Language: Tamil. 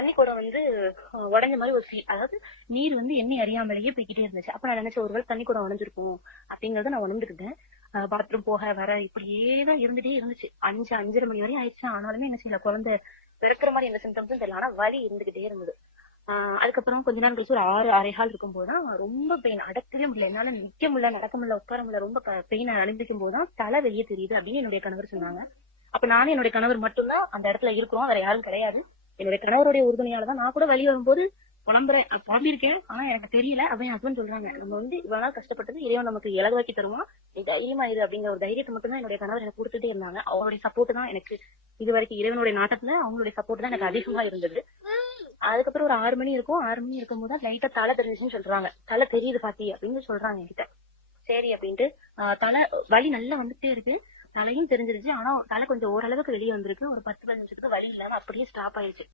தண்ணி குடம் வந்து உடஞ்ச மாதிரி ஒரு ஃபீல் அதாவது நீர் வந்து எண்ணெய் அறியாமலேயே போய்கிட்டே இருந்துச்சு. அப்ப நான் நினைச்சேன் ஒருவேளை தண்ணி குடம் உடஞ்சிருக்கும் அப்படிங்கறத நான் உணர்ந்துக்கிட்டேன் பாத்ரூம் போக வர இப்படியே தான் இருந்துட்டே இருந்துச்சு. அஞ்சு அஞ்சரை மணி வரையும் ஆயிடுச்சு. ஆனாலுமே என்ன செய்யல குழந்தை பிறக்கிற மாதிரி எந்த சிம்டம்ஸும் தெரியல. ஆனா வலி இருந்துகிட்டே இருந்தது. ஆஹ் அதுக்கப்புறம் கொஞ்ச நாள் கழிச்சு ஒரு ஆறு அரைகால் இருக்கும் போதுதான் ரொம்ப பெயின் அடக்கவே முடியல. என்னால நிக்க முடியல நடக்க முடியல உட்கார முடியல. ரொம்ப பெயின் அனுபவிக்கும் போதுதான் தலை வெளியே தெரியுது அப்படின்னு என்னுடைய கணவர் சொன்னாங்க. அப்ப நானும் என்னுடைய கணவர் மட்டும்தான் அந்த இடத்துல இருக்கிறோம். வேற யாரும் கிடையாது. என்னுடைய கணவருடைய உறுதுணையால தான் நான் கூட வழி வரும்போது புலம்புறேன். புலம்பிருக்கேன் ஆனா எனக்கு தெரியல. அப்ப என் ஹஸ்பண்ட் சொல்றாங்க நம்ம வந்து இவ்வளவு நாள் கஷ்டப்பட்டது இறைவன் நமக்கு இலகுவாக்கி தருவான். நீ தைரியமா இது அப்படிங்கிற ஒரு தைரியத்தை மட்டும் தான் என்னுடைய கணவர் எனக்கு கொடுத்துட்டே இருந்தாங்க. அவருடைய சப்போர்ட் தான் எனக்கு இது வரைக்கும் இறைவனுடைய நாட்டத்துல அவங்களுடைய சப்போர்ட் தான் எனக்கு அதிகமா இருந்தது. அதுக்கப்புறம் ஒரு ஆறு மணி இருக்கும். ஆறு மணி இருக்கும் போது லைட்டா தலை தெரிஞ்சுன்னு சொல்றாங்க. தலை தெரியுது பாத்தி அப்படின்னு சொல்றாங்க என்கிட்ட. சரி அப்படின்ட்டு ஆஹ் தலை வலி நல்லா வந்துட்டே இருக்கு. தலையும் தெரிஞ்சிருச்சு. ஆனா தலை கொஞ்சம் ஓரளவுக்கு வெளியே வந்திருக்கு. ஒரு பத்து பதினஞ்சு வலி இல்லாம அப்படியே ஸ்டாப் ஆயிருச்சு.